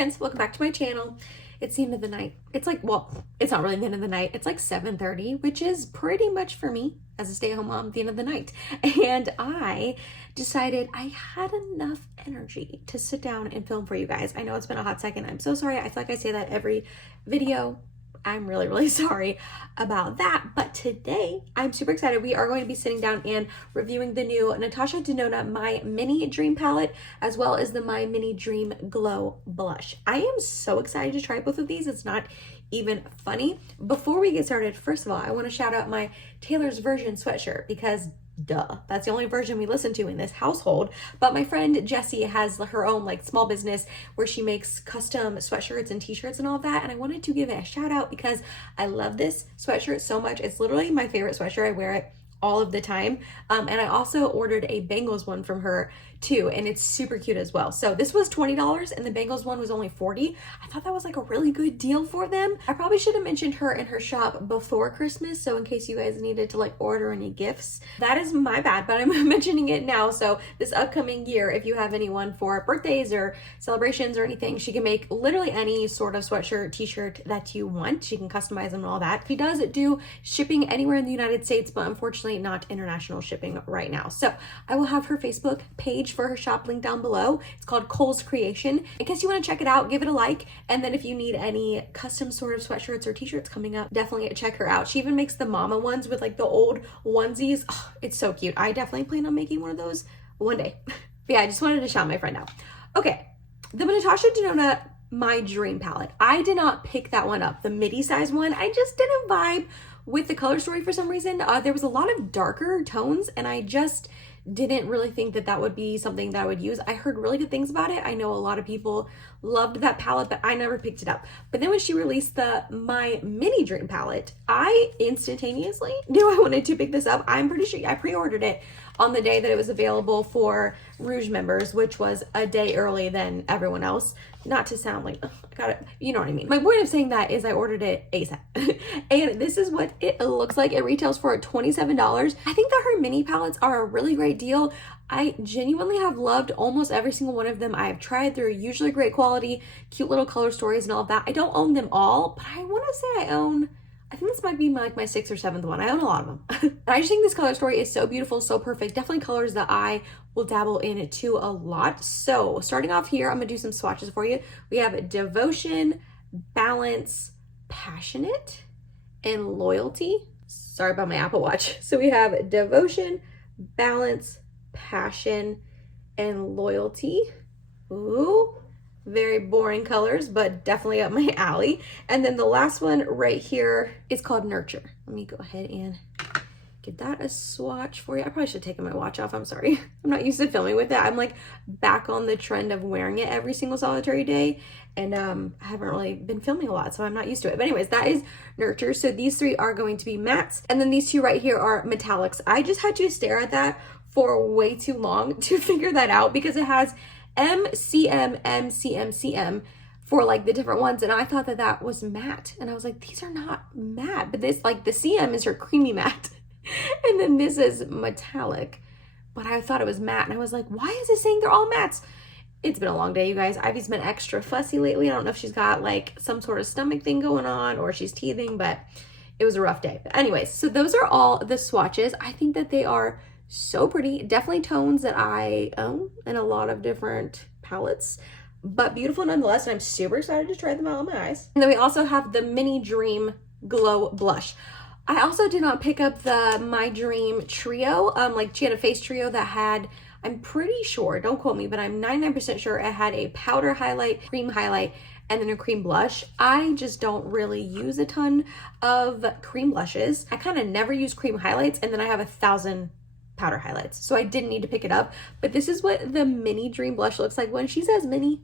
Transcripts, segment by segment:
friends, welcome back to my channel. It's the end of the night. It's like, well, it's not really the end of the night. It's like 7:30, which is pretty much for me as a stay-at-home mom, the end of the night. And I decided I had enough energy to sit down and film for you guys. I know it's been a hot second. I'm so sorry. I feel like I say that every video. I'm really sorry about that. But today I'm super excited. We are going to be sitting down and reviewing the new Natasha Denona My Mini Dream palette, as well as the My Mini Dream Glow blush. I am so excited to try both of these. It's not even funny. Before we get started, first of all, I want to shout out my Taylor's version sweatshirt because duh, that's the only version we listen to in this household. But my friend Jessie has her own like small business where she makes custom sweatshirts and t-shirts and all of that, and I wanted to give it a shout out because I love this sweatshirt so much. It's literally my favorite sweatshirt. I wear it all of the time. And I also ordered a Bangles one from her too, and it's super cute as well. So this was $20 and the Bangles one was only $40. I thought that was like a really good deal for them. I probably should have mentioned her in her shop before Christmas, so in case you guys needed to like order any gifts. That is my bad, but I'm mentioning it now. So this upcoming year, if you have anyone for birthdays or celebrations or anything, she can make literally any sort of sweatshirt, t-shirt that you want. She can customize them and all that. She does do shipping anywhere in the United States, but unfortunately not international shipping right now. So I will have her Facebook page for her shop linked down below. It's called Cole's Creation. In case you want to check it out, give it a like. And then if you need any custom sort of sweatshirts or t-shirts coming up, definitely check her out. She even makes the mama ones with like the old onesies. Oh, it's so cute. I definitely plan on making one of those one day. But yeah, I just wanted to shout my friend out. Okay, the Natasha Denona My Dream palette. I did not pick that one up, the midi size one. I just didn't vibe with the color story for some reason. There was a lot of darker tones and I just didn't really think that that would be something that I would use. I heard really good things about it. I know a lot of people loved that palette, but I never picked it up. But then when she released the My Mini Dream palette, I instantaneously knew I wanted to pick this up. I'm pretty sure I pre-ordered it on the day that it was available for Rouge members, which was a day early than everyone else. Not to sound like, oh, I got it, you know what I mean. My point of saying that is I ordered it ASAP. And this is what it looks like. It retails for $27. I think that her mini palettes are a really great deal. I genuinely have loved almost every single one of them I have tried. They're usually great quality, cute little color stories and all of that. I don't own them all, but I want to say I think this might be like my 6th or 7th one. I own a lot of them. And I just think this color story is so beautiful, so perfect. Definitely colors that I will dabble in it too a lot. So starting off here, I'm gonna do some swatches for you. We have Devotion, Balance, Passionate, and Loyalty. Sorry about my Apple Watch. So we have Devotion, Balance, Passion, and Loyalty. Ooh. Very boring colors, but definitely up my alley. And then the last one right here is called Nurture. Let me go ahead and get that a swatch for you. I probably should have taken my watch off. I'm sorry. I'm not used to filming with it. I'm like back on the trend of wearing it every single solitary day. And I haven't really been filming a lot, so I'm not used to it. But anyways, that is Nurture. So these three are going to be mattes. And then these two right here are metallics. I just had to stare at that for way too long to figure that out because it has MCM, MCM, CM for like the different ones, and I thought that that was matte, and I was like, these are not matte, but this like the CM is her creamy matte, and then this is metallic, but I thought it was matte, and I was like, why is it saying they're all mattes? It's been a long day, you guys. Ivy's been extra fussy lately. I don't know if she's got like some sort of stomach thing going on or she's teething, but it was a rough day. But anyways, so those are all the swatches. I think that they are so pretty. Definitely tones that I own in a lot of different palettes, but beautiful nonetheless. And I'm super excited to try them out on my eyes. And then we also have the Mini Dream Glow Blush. I also did not pick up the My Dream Trio. Like she had a face trio that had, I'm pretty sure, don't quote me, but I'm 99% sure it had a powder highlight, cream highlight, and then a cream blush. I just don't really use a ton of cream blushes. I kind of never use cream highlights, and then I have 1,000 powder highlights, so I didn't need to pick it up. But this is what the Mini Dream blush looks like. When she says mini,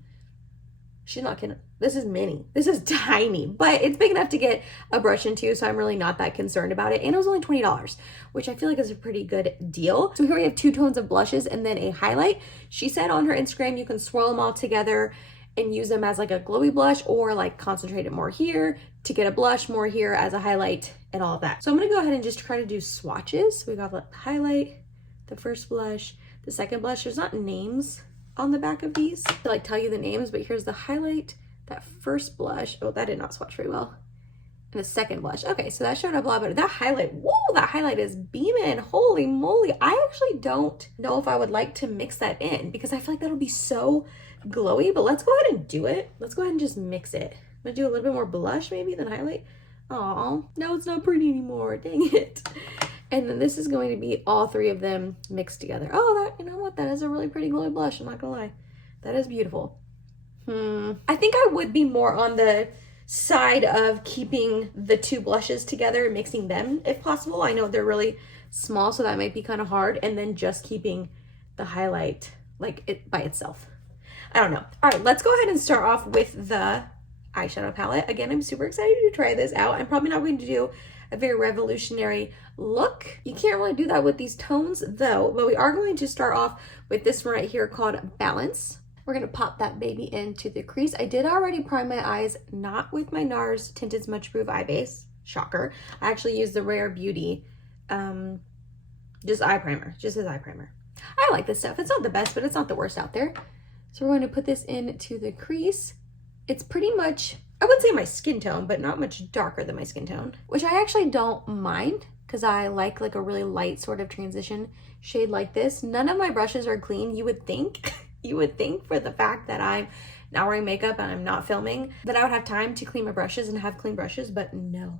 she's not kidding. This is mini. This is tiny, but it's big enough to get a brush into, so I'm really not that concerned about it. And it was only $20, which I feel like is a pretty good deal. So here we have 2 tones of blushes and then a highlight. She said on her Instagram you can swirl them all together and use them as like a glowy blush, or like concentrate it more here to get a blush, more here as a highlight, and all of that. So I'm gonna go ahead and just try to do swatches. So we got the highlight, the first blush, the second blush. There's not names on the back of these to like tell you the names, but here's the highlight, that first blush. Oh, that did not swatch very well. And the second blush. Okay, so that showed up a lot better. That highlight, whoa, that highlight is beaming. Holy moly. I actually don't know if I would like to mix that in because I feel like that'll be so glowy, but let's go ahead and do it. Let's go ahead and just mix it. I'm gonna do a little bit more blush maybe than highlight. Oh, no, it's not pretty anymore. Dang it. And then this is going to be all three of them mixed together. Oh, that, you know what? That is a really pretty glowy blush. I'm not gonna lie. That is beautiful. I think I would be more on the side of keeping the two blushes together and mixing them if possible. I know they're really small, so that might be kind of hard. And then just keeping the highlight like it by itself. I don't know. All right, let's go ahead and start off with the eyeshadow palette. Again, I'm super excited to try this out. I'm probably not going to do a very revolutionary look. You can't really do that with these tones though, but we are going to start off with this one right here called Balance. We're gonna pop that baby into the crease. I did already prime my eyes, not with my NARS Tinted Smudge Proof Eye Base. Shocker. I actually used the Rare Beauty, just eye primer, just as eye primer. I like this stuff. It's not the best, but it's not the worst out there. So we're going to put this into the crease. It's pretty much, I would say my skin tone, but not much darker than my skin tone, which I actually don't mind because I like a really light sort of transition shade like this. None of my brushes are clean. You would think. You would think for the fact that I'm not wearing makeup and I'm not filming that I would have time to clean my brushes and have clean brushes, but no,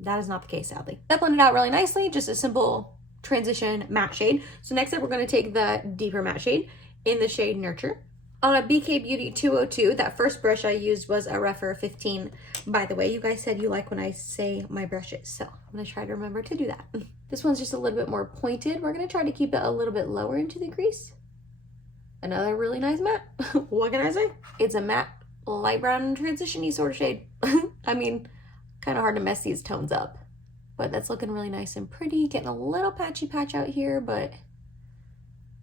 that is not the case, sadly. That blended out really nicely, just a simple transition matte shade. So next up, we're going to take the deeper matte shade in the shade Nurture. On a BK Beauty 202, that first brush I used was a Referral 15. By the way, you guys said you like when I say my brushes, so I'm going to try to remember to do that. This one's just a little bit more pointed. We're going to try to keep it a little bit lower into the crease. Another really nice matte. What can I say? It's a matte, light brown, transition-y sort of shade. I mean, kind of hard to mess these tones up. But that's looking really nice and pretty. Getting a little patchy patch out here, but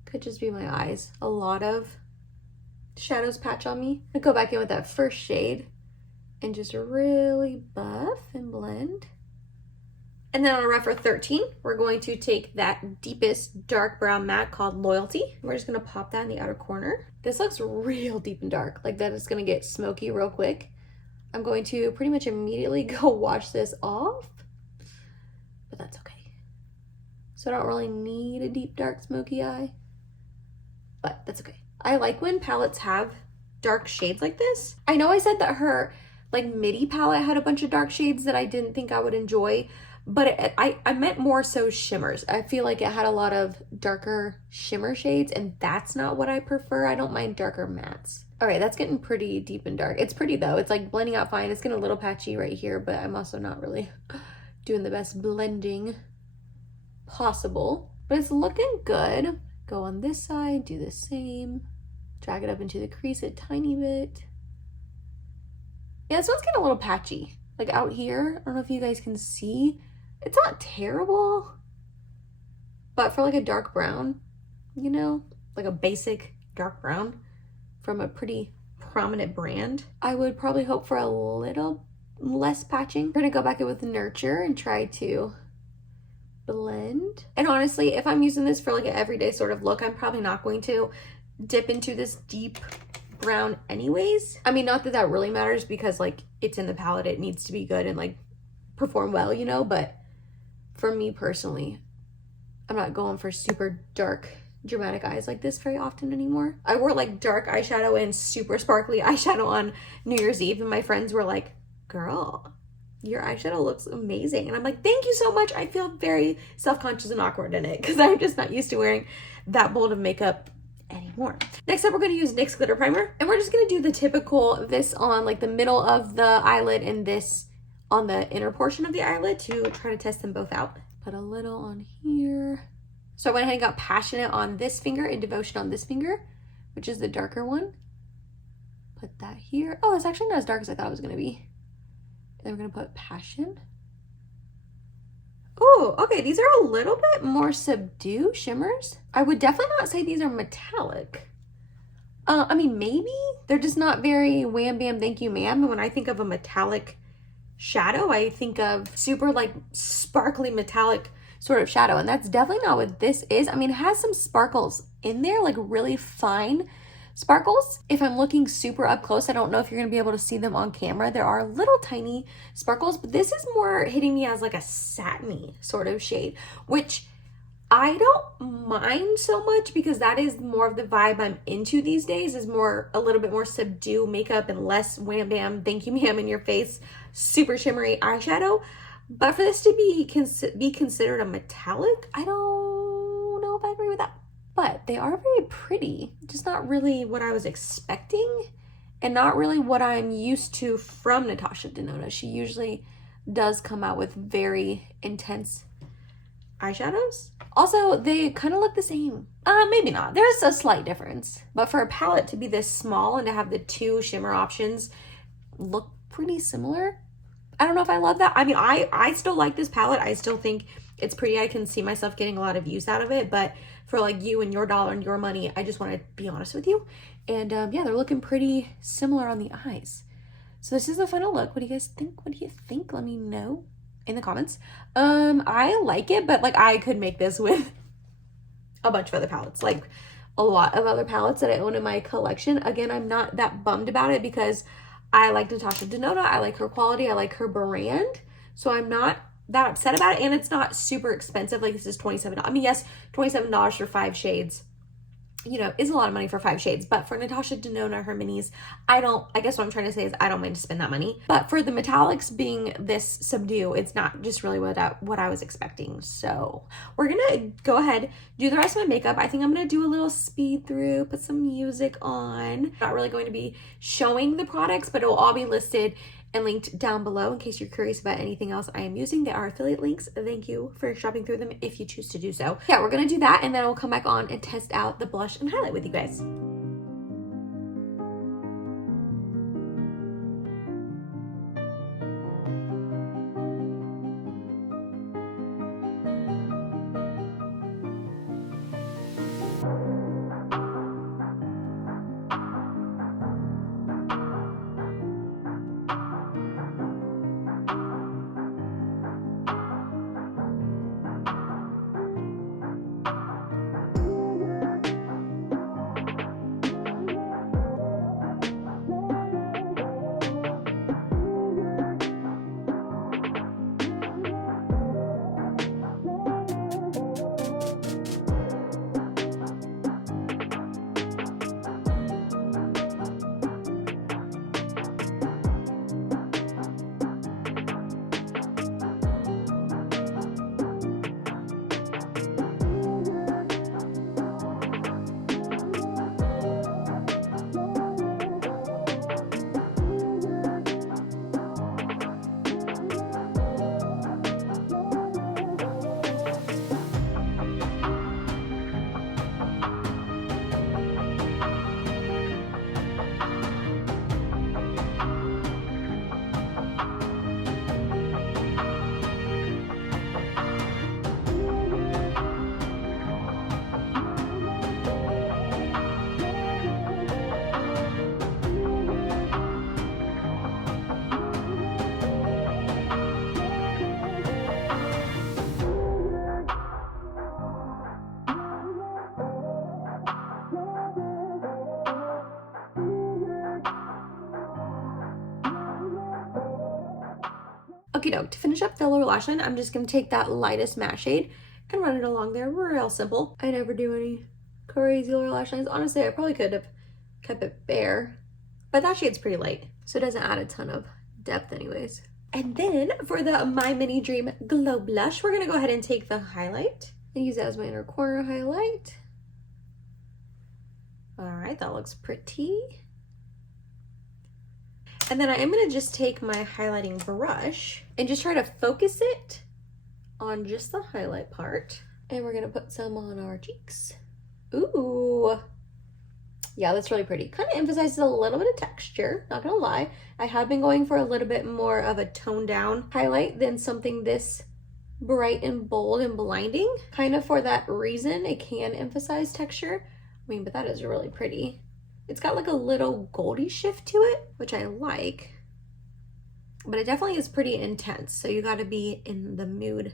could just be my eyes. A lot of shadows patch on me. I go back in with that first shade and just really buff and blend. And then on a Referral 13, we're going to take that deepest dark brown matte called Loyalty. We're just gonna pop that in the outer corner. This looks real deep and dark, like that is gonna get smoky real quick. I'm going to pretty much immediately go wash this off, but that's okay. So I don't really need a deep dark smoky eye, but that's okay. I like when palettes have dark shades like this. I know I said that her midi palette had a bunch of dark shades that I didn't think I would enjoy, but I meant more so shimmers. I feel like it had a lot of darker shimmer shades, and that's not what I prefer. I don't mind darker mattes. All right, that's getting pretty deep and dark. It's pretty though. It's like blending out fine. It's getting a little patchy right here, but I'm also not really doing the best blending possible. But it's looking good. Go on this side, do the same. Drag it up into the crease a tiny bit. Yeah, this one's getting a little patchy. Like out here, I don't know if you guys can see. It's not terrible, but for like a dark brown, you know, like a basic dark brown from a pretty prominent brand, I would probably hope for a little less patching. We're gonna go back in with Nurture and try to blend. And honestly, if I'm using this for like an everyday sort of look, I'm probably not going to dip into this deep brown anyways. I mean, not that that really matters because like it's in the palette, it needs to be good and like perform well, you know, but for me personally, I'm not going for super dark dramatic eyes like this very often anymore. I wore like dark eyeshadow and super sparkly eyeshadow on New Year's Eve and my friends were like, girl, your eyeshadow looks amazing. And I'm like, thank you so much. I feel very self-conscious and awkward in it because I'm just not used to wearing that bold of makeup anymore. Next up, we're going to use NYX glitter primer, and we're just going to do the typical, this on like the middle of the eyelid and this on the inner portion of the eyelid to try to test them both out. Put a little on here. So I went ahead and got Passionate on this finger and Devotion on this finger, which is the darker one. Put that here. Oh, it's actually not as dark as I thought it was going to be. And then we're going to put Passion. Oh, okay, these are a little bit more subdued shimmers. I would definitely not say these are metallic. I mean, maybe. They're just not very wham bam thank you ma'am. And when I think of a metallic shadow, I think of super like sparkly metallic sort of shadow. And that's definitely not what this is. I mean, it has some sparkles in there, like really fine sparkles. If I'm looking super up close, I don't know if you're gonna be able to see them on camera. There are little tiny sparkles, but this is more hitting me as like a satiny sort of shade, which I don't mind so much because that is more of the vibe I'm into these days, is more a little bit more subdued makeup and less wham bam, thank you ma'am in your face, super shimmery eyeshadow. But for this to be considered a metallic, I don't know if I agree with that. But they are very pretty, just not really what I was expecting and not really what I'm used to from Natasha Denona. She usually does come out with very intense eyeshadows. Also, they kind of look the same. Maybe not. There's a slight difference. But for a palette to be this small and to have the two shimmer options look pretty similar, I don't know if I love that. I mean, I still like this palette. I still think it's pretty. I can see myself getting a lot of use out of it. But for like you and your dollar and your money, I just want to be honest with you. And yeah, they're looking pretty similar on the eyes. So this is the final look. What do you guys think? What do you think? Let me know in the comments. I like it, but like I could make this with a bunch of other palettes, like a lot of other palettes that I own in my collection. Again, I'm not that bummed about it because I like Natasha Denona. I like her quality. I like her brand. So I'm not that upset about it. And it's not super expensive. Like this is $27. I mean, yes, $27 for 5 shades, you know, is a lot of money for 5 shades, but for Natasha Denona, her minis, I guess what I'm trying to say is I don't mind to spend that money. But for the metallics being this subdued, it's not just really what I was expecting. So we're gonna go ahead, do the rest of my makeup. I think I'm gonna do a little speed through, put some music on. Not really going to be showing the products, but it will all be listed and linked down below in case you're curious about anything else I am using. They are affiliate links. Thank you for shopping through them if you choose to do so. Yeah, we're gonna do that and then I'll come back on and test out the blush and highlight with you guys. Okie doke, to finish up the lower lash line, I'm just going to take that lightest matte shade and run it along there real simple. I never do any crazy lower lash lines. Honestly, I probably could have kept it bare, but that shade's pretty light, so it doesn't add a ton of depth anyways. And then for the My Mini Dream Glow Blush, we're going to go ahead and take the highlight and use that as my inner corner highlight. All right, that looks pretty. And then I am going to just take my highlighting brush and just try to focus it on just the highlight part. And we're going to put some on our cheeks. Ooh. Yeah, that's really pretty. Kind of emphasizes a little bit of texture, not going to lie. I have been going for a little bit more of a toned down highlight than something this bright and bold and blinding. Kind of for that reason, it can emphasize texture. I mean, but that is really pretty. It's got like a little goldy shift to it, which I like, but it definitely is pretty intense. So you got to be in the mood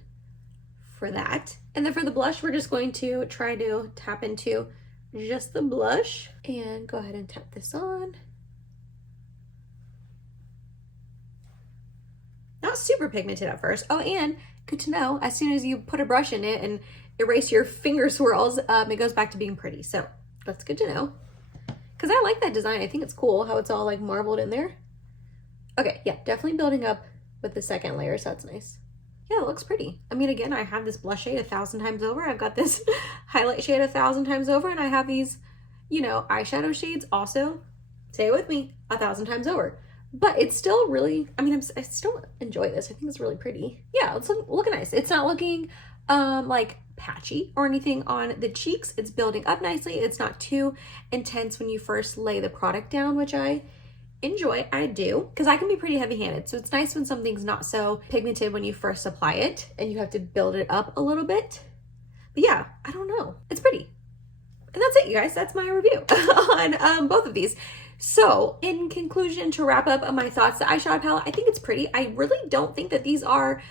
for that. And then for the blush, we're just going to try to tap into just the blush. And go ahead and tap this on. Not super pigmented at first. Oh, and good to know, as soon as you put a brush in it and erase your finger swirls, it goes back to being pretty. So that's good to know. Because I like that design. I think it's cool how it's all like marbled in there. Okay, yeah, definitely building up with the second layer, so that's nice. Yeah, it looks pretty. I mean, again, I have this blush shade 1,000 times over. I've got this highlight shade 1,000 times over, and I have these, you know, eyeshadow shades also, say it with me, 1,000 times over. But it's still really, I mean, I still enjoy this. I think it's really pretty. Yeah, it's looking nice. It's not looking like patchy or anything on the cheeks. It's building up nicely. It's not too intense when you first lay the product down, which I enjoy. I do, because I can be pretty heavy-handed. So it's nice when something's not so pigmented when you first apply it and you have to build it up a little bit. But yeah, I don't know. It's pretty. And that's it, you guys. That's my review on both of these. So in conclusion, to wrap up my thoughts, the eyeshadow palette, I think it's pretty. I really don't think that these are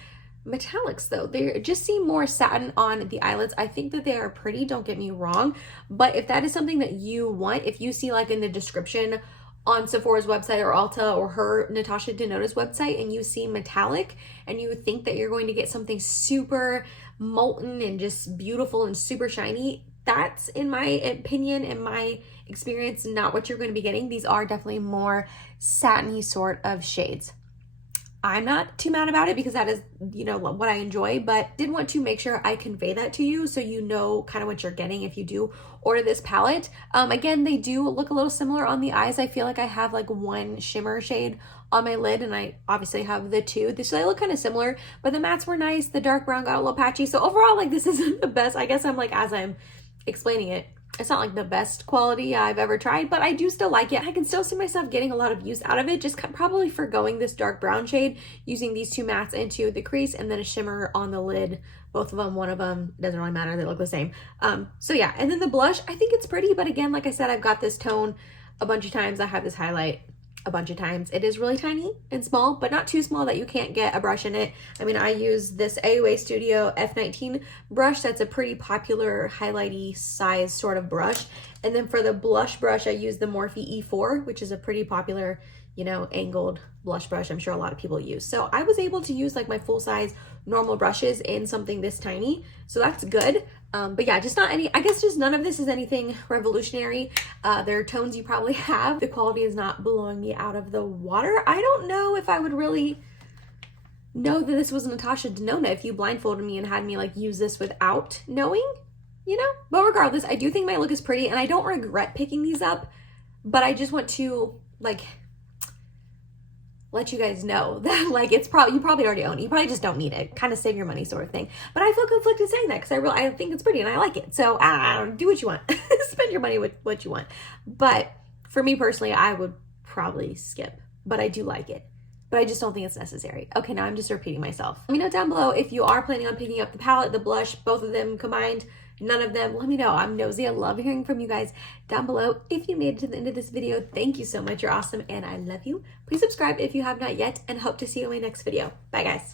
metallics though. They just seem more satin on the eyelids. I think that they are pretty, don't get me wrong. But if that is something that you want, if you see like in the description on Sephora's website or Ulta or her Natasha Denona's website and you see metallic and you think that you're going to get something super molten and just beautiful and super shiny, that's, in my opinion and my experience, not what you're going to be getting. These are definitely more satiny sort of shades. I'm not too mad about it because that is, you know, what I enjoy, but did want to make sure I convey that to you so you know kind of what you're getting if you do order this palette. Again, they do look a little similar on the eyes. I feel like I have like one shimmer shade on my lid and I obviously have the two. So they look kind of similar, but the mattes were nice. The dark brown got a little patchy. So overall, like, this isn't the best. I guess I'm like, as I'm explaining it, it's not like the best quality I've ever tried, but I do still like it. I can still see myself getting a lot of use out of it, just probably forgoing this dark brown shade, using these two mattes into the crease and then a shimmer on the lid. Both of them, one of them, doesn't really matter, they look the same. So yeah, and then the blush, I think it's pretty, but again, like I said, I've got this tone a bunch of times. I have this highlight a bunch of times. It is really tiny and small, but not too small that you can't get a brush in it. I mean, I use this AOA Studio F19 brush. That's a pretty popular highlighty size sort of brush. And then for the blush brush, I use the Morphe E4, which is a pretty popular, you know, angled blush brush I'm sure a lot of people use. So I was able to use like my full size normal brushes in something this tiny. So that's good. But yeah, just not any, I guess just none of this is anything revolutionary. There are tones you probably have. The quality is not blowing me out of the water. I don't know if I would really know that this was Natasha Denona if you blindfolded me and had me like use this without knowing, you know? But regardless, I do think my look is pretty and I don't regret picking these up, but I just want to like let you guys know that like it's probably, you probably already own it. You probably just don't need it. Kind of save your money sort of thing. But I feel conflicted saying that because I think it's pretty and I like it. So I don't do what you want. Spend your money with what you want. But for me personally, I would probably skip, but I do like it. But I just don't think it's necessary. Okay, now I'm just repeating myself. Let me know down below if you are planning on picking up the palette, the blush, both of them combined, none of them. Let me know. I'm nosy. I love hearing from you guys down below. If you made it to the end of this video, thank you so much. You're awesome and I love you. Please subscribe if you have not yet and hope to see you in my next video. Bye guys.